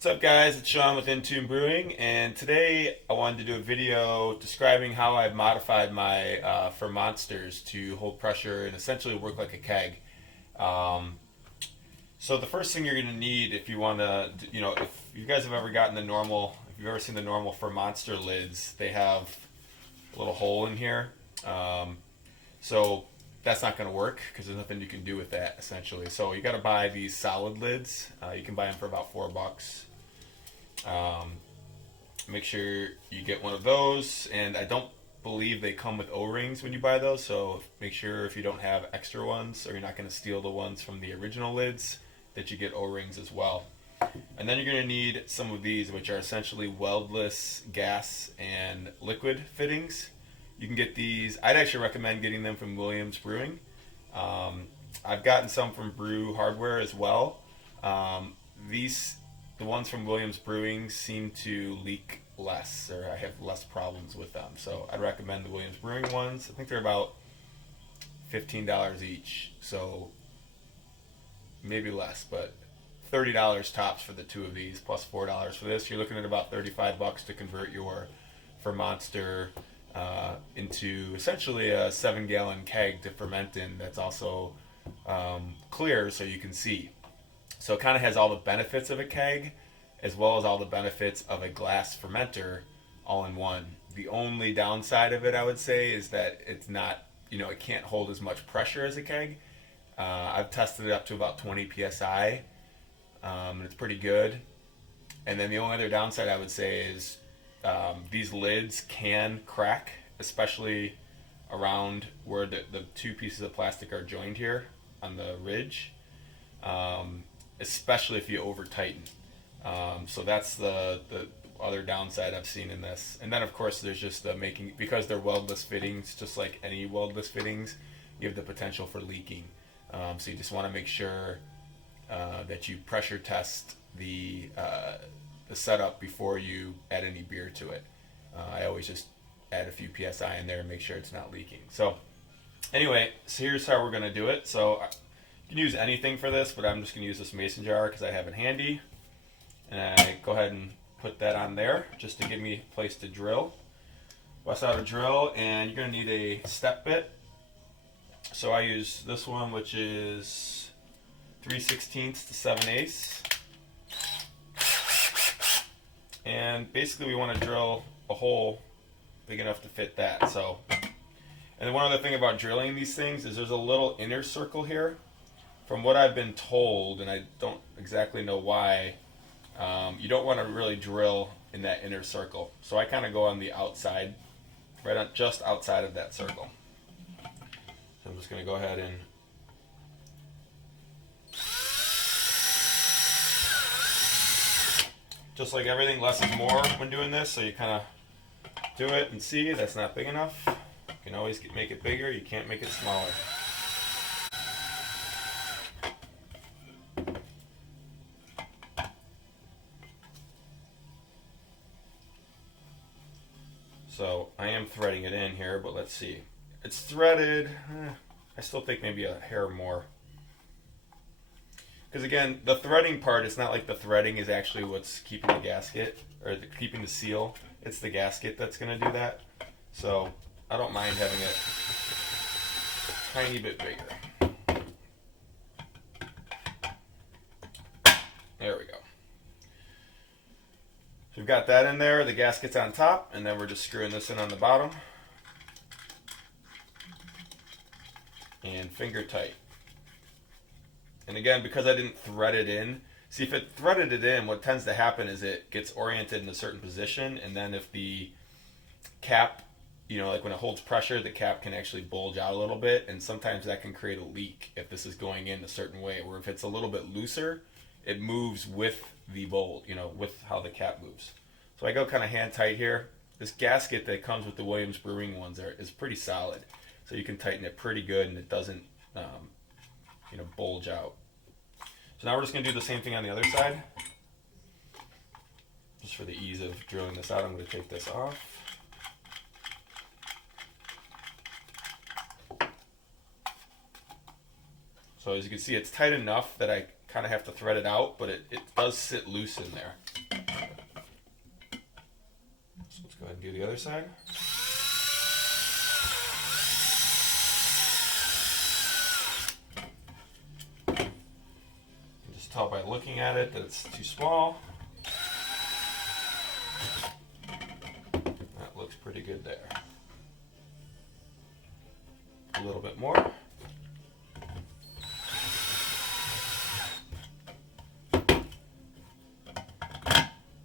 What's up, guys? It's Sean with Intune Brewing, and today I wanted to do a video describing how I've modified my Fermonsters to hold pressure and essentially work like a keg. Um, so the first thing you're going to need if you want to, if you guys have ever gotten if you've ever seen the normal Fermonster lids, they have a little hole in here. So that's not going to work because there's nothing you can do with that essentially. So you got to buy these solid lids. You can buy them for about $4. Make sure you get one of those, and I don't believe they come with O-rings when you buy those, so make sure if you don't have extra ones or you're not going to steal the ones from the original lids that you get O-rings as well. And then you're going to need some of these, which are essentially weldless gas and liquid fittings. You can get these. I'd actually recommend getting them from Williams Brewing. I've gotten some from Brew Hardware as well. The ones from Williams Brewing seem to leak less, or I have less problems with them. So I'd recommend the Williams Brewing ones. I think they're about $15 each, so maybe less, but $30 tops for the two of these, plus $4 for this. You're looking at about $35 to convert your Fermonster into essentially a 7-gallon keg to ferment in. That's also clear, so you can see. So it kind of has all the benefits of a keg as well as all the benefits of a glass fermenter all in one. The only downside of it, I would say, is that it's not, it can't hold as much pressure as a keg. I've tested it up to about 20 psi, and it's pretty good. And then the only other downside I would say is these lids can crack, especially around where the two pieces of plastic are joined here on the ridge. Especially if you over tighten. So that's the other downside I've seen in this. And then of course there's just the making, because they're weldless fittings, just like any weldless fittings, you have the potential for leaking. So you just want to make sure that you pressure test the setup before you add any beer to it. I always just add a few psi in there and make sure it's not leaking. So anyway, so here's how we're going to do it. So you can use anything for this, but I'm just going to use this mason jar because I have it handy. And I go ahead and put that on there just to give me a place to drill. Bust out a drill, and you're going to need a step bit. So I use this one, which is 3/16 to 7/8. And basically we want to drill a hole big enough to fit that. So, and then one other thing about drilling these things is there's a little inner circle here. From what I've been told, and I don't exactly know why, you don't want to really drill in that inner circle. So I kind of go on the outside, right on just outside of that circle. So I'm just going to go ahead and just like everything, less is more when doing this. So you kind of do it and see that's not big enough. You can always make it bigger. You can't make it smaller. So I am threading it in here, but let's see. It's threaded. I still think maybe a hair more. Because again, the threading part, it's not like the threading is actually what's keeping the gasket, or keeping the seal. It's the gasket that's going to do that. So I don't mind having it a tiny bit bigger. There we go. So we've got that in there, the gasket's on top, and then we're just screwing this in on the bottom. And finger tight. And again, because I didn't thread it in, see if it threaded it in, what tends to happen is it gets oriented in a certain position, and then if the cap, like when it holds pressure, the cap can actually bulge out a little bit, and sometimes that can create a leak if this is going in a certain way, where if it's a little bit looser, it moves with the bolt, with how the cap moves. So I go kind of hand tight here. This gasket that comes with the Williams Brewing ones is pretty solid. So you can tighten it pretty good and it doesn't, bulge out. So now we're just going to do the same thing on the other side. Just for the ease of drilling this out, I'm going to take this off. So as you can see, it's tight enough that I kind of have to thread it out, but it does sit loose in there. So let's go ahead and do the other side. You can just tell by looking at it that it's too small. That looks pretty good there. A little bit more.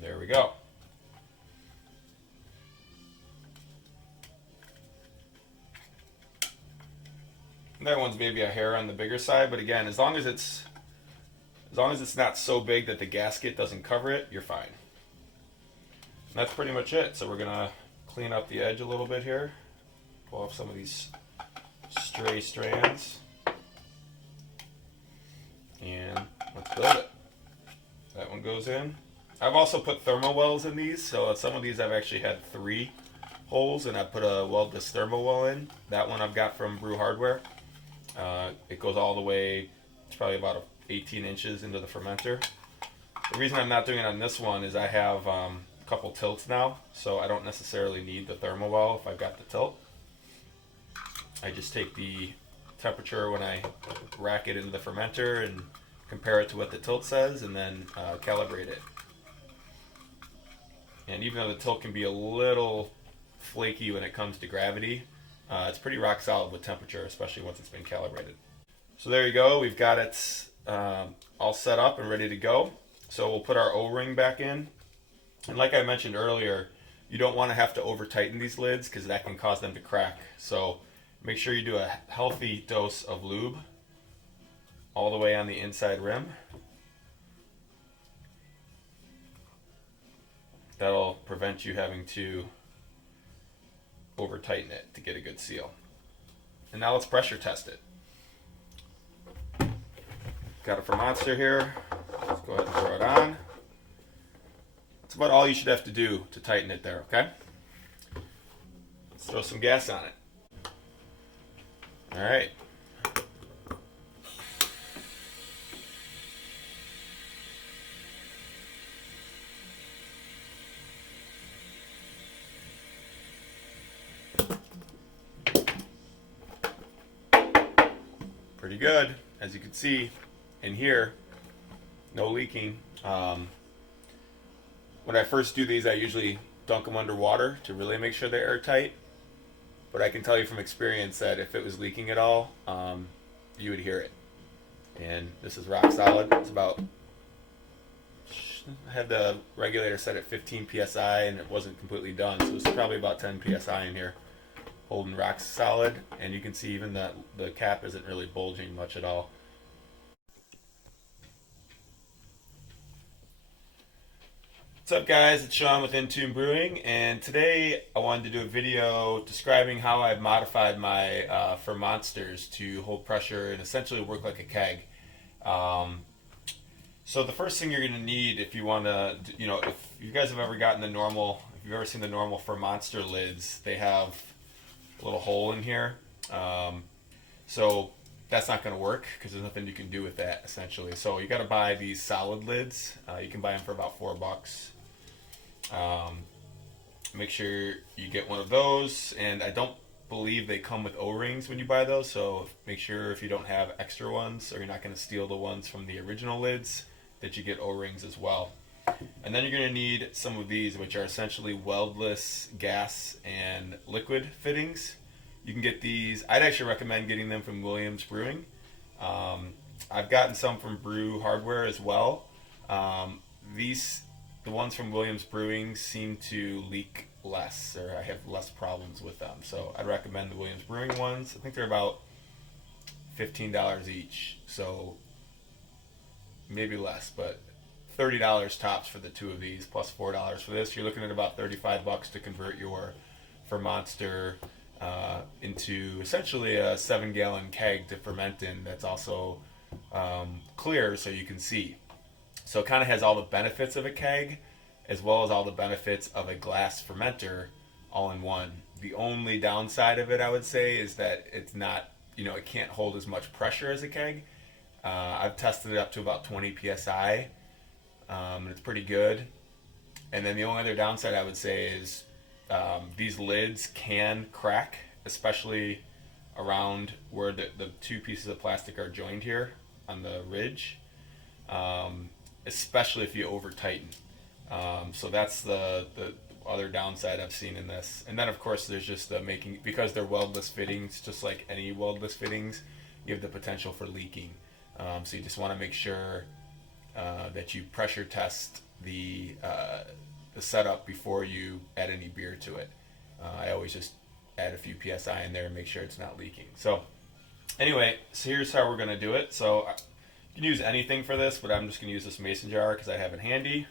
There we go. That one's maybe a hair on the bigger side, but again, as long as it's not so big that the gasket doesn't cover it, you're fine. And that's pretty much it. So we're gonna clean up the edge a little bit here, pull off some of these stray strands, and let's build it. That one goes in. I've also put thermal wells in these, so some of these I've actually had 3 holes, and I put a weldless thermal well in. That one I've got from Brew Hardware. It goes all the way, it's probably about 18 inches into the fermenter. The reason I'm not doing it on this one is I have a couple tilts now, so I don't necessarily need the thermal well if I've got the tilt. I just take the temperature when I rack it into the fermenter and compare it to what the tilt says, and then calibrate it. And even though the tilt can be a little flaky when it comes to gravity, it's pretty rock solid with temperature, especially once it's been calibrated. So there you go, we've got it all set up and ready to go. So we'll put our O-ring back in. And like I mentioned earlier, you don't want to have to over tighten these lids because that can cause them to crack. So make sure you do a healthy dose of lube all the way on the inside rim. That'll prevent you having to over tighten it to get a good seal. And now let's pressure test it. Got a Fermonster here. Let's go ahead and throw it on. That's about all you should have to do to tighten it there, okay? Let's throw some gas on it. All right. Pretty good, as you can see in here, no leaking. When I first do these, I usually dunk them under water to really make sure they're airtight. But I can tell you from experience that if it was leaking at all, you would hear it. And this is rock solid. It's about, I had the regulator set at 15 psi and it wasn't completely done, so it's probably about 10 psi in here. Holding rock solid, and you can see even that the cap isn't really bulging much at all. What's up guys, it's Sean with Intune Brewing, and today I wanted to do a video describing how I've modified my Fermonsters to hold pressure and essentially work like a keg. So the first thing you're going to need if you want to, if you guys have ever gotten the normal, if you've ever seen the normal Fermonster lids, they have a little hole in here. So that's not going to work because there's nothing you can do with that essentially. So you got to buy these solid lids. You can buy them for about $4. Make sure you get one of those, and I don't believe they come with O-rings when you buy those, so make sure if you don't have extra ones or you're not going to steal the ones from the original lids that you get O-rings as well. And then you're going to need some of these, which are essentially weldless gas and liquid fittings. You can get these, I'd actually recommend getting them from Williams Brewing. I've gotten some from Brew Hardware as well. The ones from Williams Brewing seem to leak less, or I have less problems with them. So I'd recommend the Williams Brewing ones. I think they're about $15 each, so maybe less, but $30 tops for the 2 of these, plus $4 for this. You're looking at about $35 to convert your Fermonster into essentially a 7-gallon keg to ferment in that's also clear so you can see. So it kind of has all the benefits of a keg as well as all the benefits of a glass fermenter all in one. The only downside of it, I would say, is that it's not, it can't hold as much pressure as a keg. I've tested it up to about 20 psi, and it's pretty good. And then the only other downside I would say is these lids can crack, especially around where the two pieces of plastic are joined here on the ridge, especially if you over tighten. So that's the other downside I've seen in this. And then of course there's just the making, because they're weldless fittings, just like any weldless fittings, you have the potential for leaking. So you just want to make sure that you pressure test the setup before you add any beer to it. I always just add a few psi in there and make sure it's not leaking. So anyway, so here's how we're going to do it. So you can use anything for this, but I'm just going to use this mason jar because I have it handy.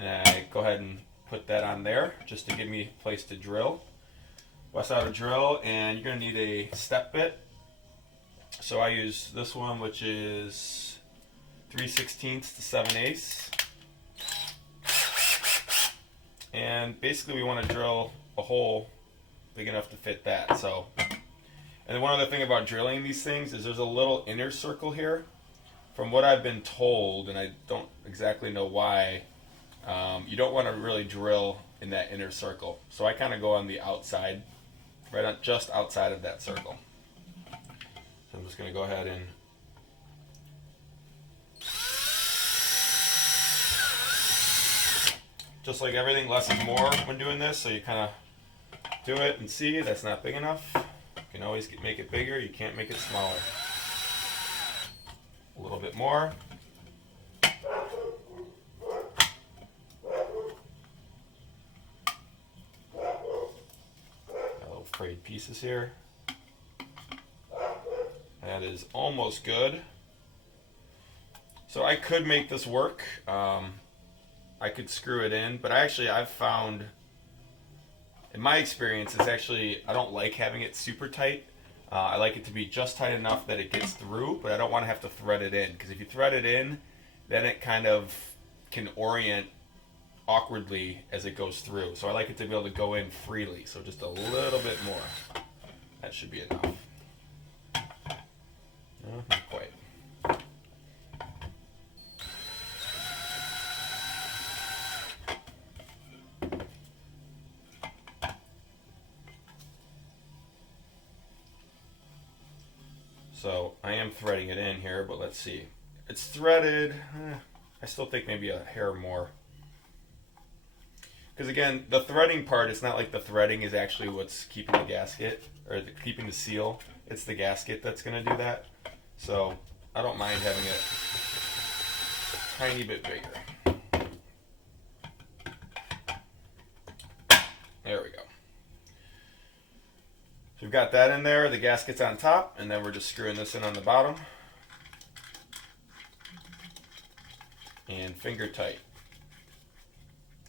And I go ahead and put that on there just to give me a place to drill. Bust out a drill, and you're going to need a step bit. So I use this one, which is 3/16 to 7/8. And basically we want to drill a hole big enough to fit that. So, and then one other thing about drilling these things is there's a little inner circle here. From what I've been told, and I don't exactly know why, you don't want to really drill in that inner circle. So I kind of go on the outside, right on just outside of that circle. So I'm just going to go ahead and just like everything, less is more when doing this. So you kind of do it and see that's not big enough. You can always make it bigger. You can't make it smaller. A little bit more. Little frayed pieces here. That is almost good. So I could make this work. I could screw it in, but I've found, in my experience, it's actually, I don't like having it super tight. I like it to be just tight enough that it gets through, but I don't want to have to thread it in, because if you thread it in, then it kind of can orient awkwardly as it goes through. So I like it to be able to go in freely, so just a little bit more. That should be enough. No, not quite. So I am threading it in here, but let's see. It's threaded. I still think maybe a hair more. Because again, the threading part, it's not like the threading is actually what's keeping the gasket, or keeping the seal. It's the gasket that's going to do that. So I don't mind having it a tiny bit bigger. There we go. So we've got that in there, the gasket's on top, and then we're just screwing this in on the bottom. And finger tight.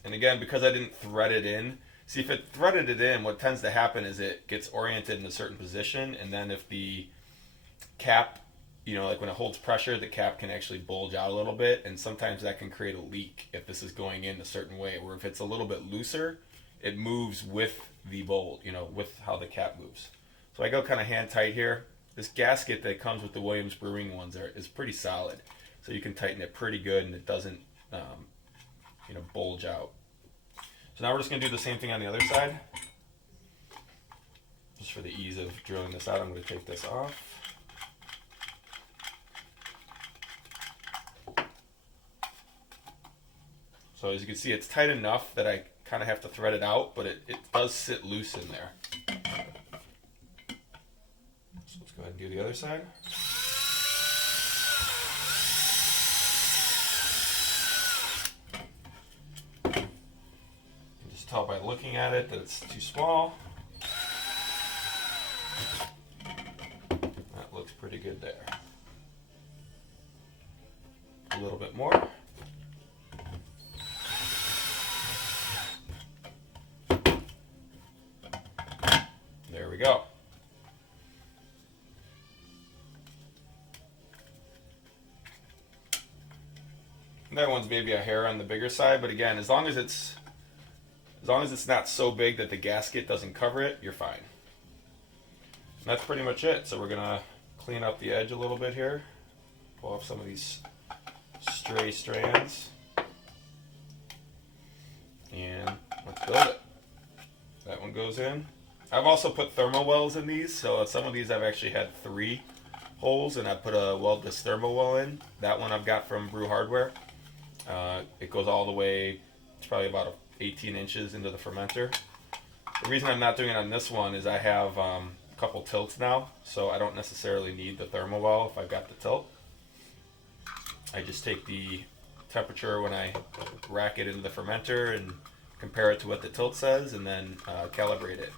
And again, because I didn't thread it in, see, if it threaded it in, what tends to happen is it gets oriented in a certain position, and then if the cap, like when it holds pressure, the cap can actually bulge out a little bit, and sometimes that can create a leak if this is going in a certain way, where if it's a little bit looser, it moves with the bolt, with how the cap moves. So I go kind of hand tight here. This gasket that comes with the Williams Brewing ones is pretty solid. So you can tighten it pretty good and it doesn't, bulge out. So now we're just going to do the same thing on the other side. Just for the ease of drilling this out, I'm going to take this off. So as you can see, it's tight enough that I kind of have to thread it out, but it does sit loose in there. So let's go ahead and do the other side. You can just tell by looking at it that it's too small. That looks pretty good there. A little bit more. There we go. That one's maybe a hair on the bigger side, but again, as long as it's not so big that the gasket doesn't cover it, you're fine. And that's pretty much it. So we're gonna clean up the edge a little bit here. Pull off some of these stray strands. And let's build it. That one goes in. I've also put thermal wells in these, so some of these I've actually had 3 holes, and I put a weldless thermal well in. That one I've got from Brew Hardware. It goes all the way, it's probably about 18 inches into the fermenter. The reason I'm not doing it on this one is I have a couple tilts now, so I don't necessarily need the thermal well if I've got the tilt. I just take the temperature when I rack it into the fermenter and compare it to what the tilt says, and then calibrate it.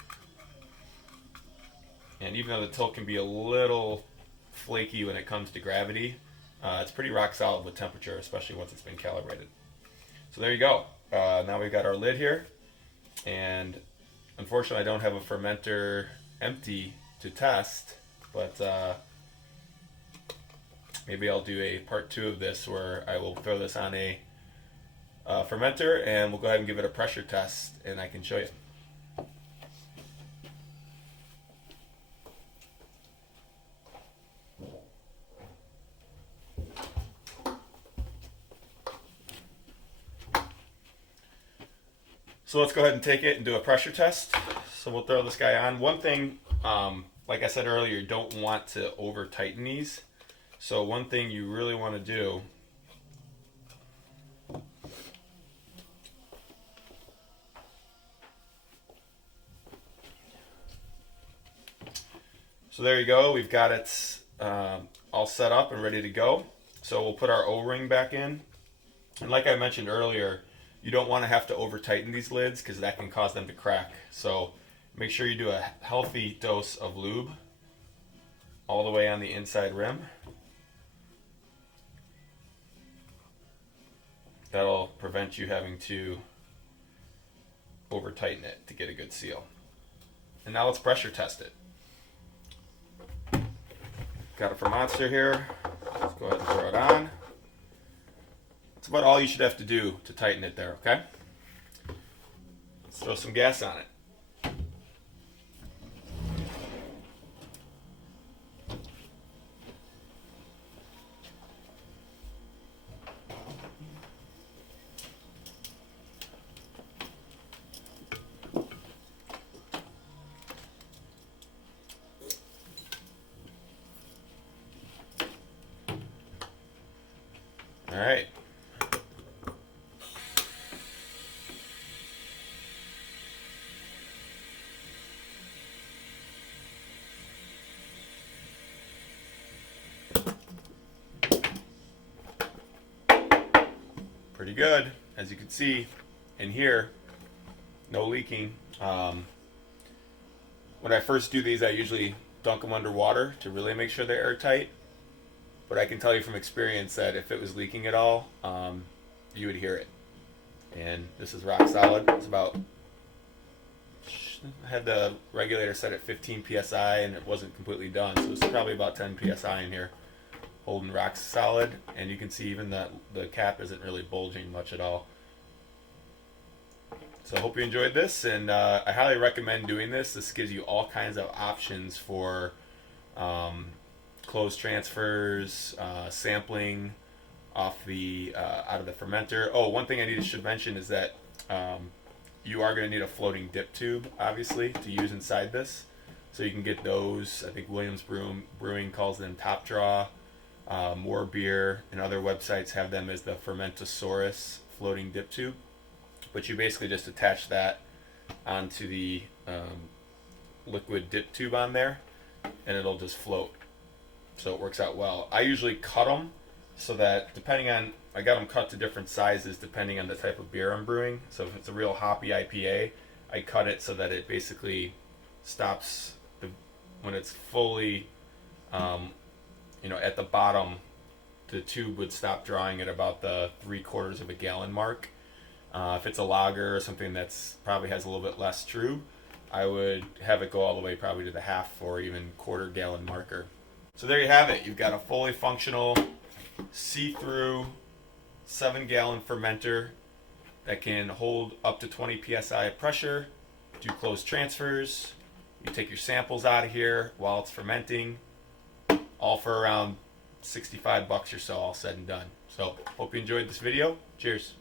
And even though the tilt can be a little flaky when it comes to gravity, it's pretty rock solid with temperature, especially once it's been calibrated. So there you go. Now we've got our lid here, and unfortunately I don't have a fermenter empty to test, but maybe I'll do a part 2 of this where I will throw this on a fermenter, and we'll go ahead and give it a pressure test, and I can show you. So let's go ahead and take it and do a pressure test. So we'll throw this guy on. One thing, like I said earlier, you don't want to over tighten these. So one thing you really want to do so there you go, we've got it all set up and ready to go. So we'll put our O-ring back in. And like I mentioned earlier, you don't want to have to over tighten these lids because that can cause them to crack. So make sure you do a healthy dose of lube all the way on the inside rim. That'll prevent you having to over tighten it to get a good seal. And now let's pressure test it. Got a Fermonster here. Let's go ahead and throw it on. That's about all you should have to do to tighten it there, okay? Let's throw some gas on it. All right. Pretty good, as you can see in here, no leaking. When I first do these, I usually dunk them under water to really make sure they're airtight. But I can tell you from experience that if it was leaking at all, you would hear it. And this is rock solid. It's about, I had the regulator set at 15 psi and it wasn't completely done, so it's probably about 10 psi in here, holding rock solid. And you can see even that the cap isn't really bulging much at all. So I hope you enjoyed this, and I highly recommend doing this. This gives you all kinds of options for closed transfers, sampling off the out of the fermenter. Oh, one thing I should mention is that you are going to need a floating dip tube, obviously, to use inside this. So you can get those. I think Williams Brewing calls them Top Draw. More Beer and other websites have them as the Fermentosaurus floating dip tube. But you basically just attach that onto the liquid dip tube on there, and it'll just float. So it works out well. I usually cut them so that depending on, I got them cut to different sizes depending on the type of beer I'm brewing. So if it's a real hoppy IPA, I cut it so that it basically stops when it's fully, at the bottom, the tube would stop drawing at about the 3/4 of a gallon mark. If it's a lager or something that's probably has a little bit less true, I would have it go all the way probably to the half or even 1/4 gallon marker. So there you have it. You've got a fully functional, see-through 7-gallon fermenter that can hold up to 20 psi of pressure, do closed transfers. You take your samples out of here while it's fermenting, all for around $65 or so, all said and done. So hope you enjoyed this video. Cheers.